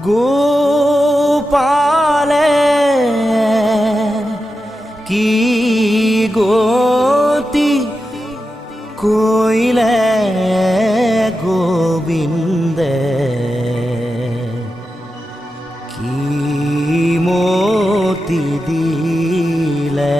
গোপালে কি গতি কইলে গোবিন্দে কি মতি দিলে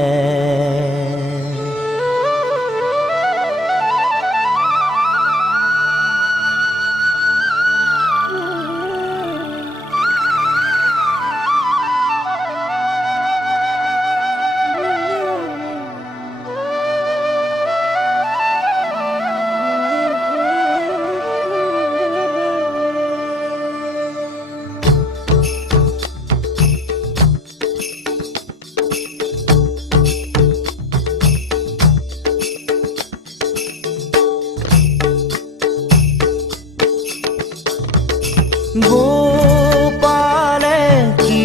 গোপালে কি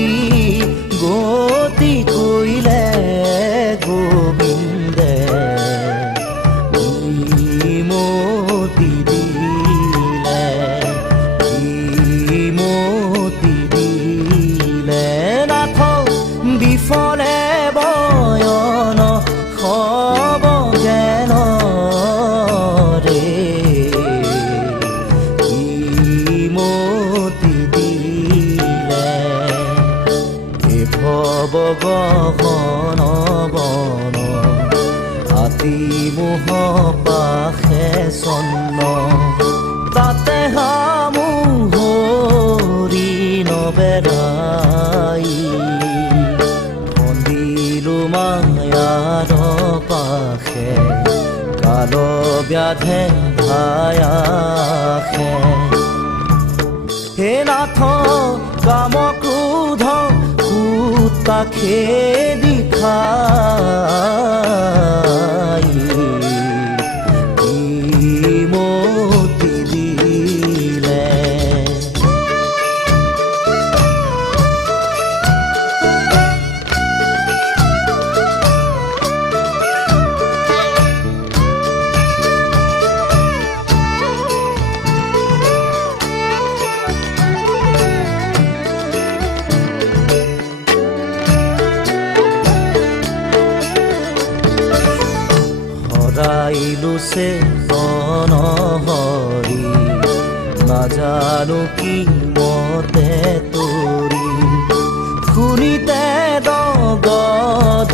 গতি কইলে গোবিন্দে কি মতি দিলে কি মতি দিলে নাথ বিফলে বয়ন হব জ্ঞান রে গগন বন আতি মোহ পাশে চন্ন তাতে হামুহৰি নবেৰাই খন্দিলো মায়াৰ পাশে কাল ব্যাধে ভায়াসে হে নাথ কাম ক্ৰোধ তাকে দিখাই কি মতি দিলে ৰাইলো সে অনহৰি নাজানো কি মতে তোৰি শুনিতে দগধ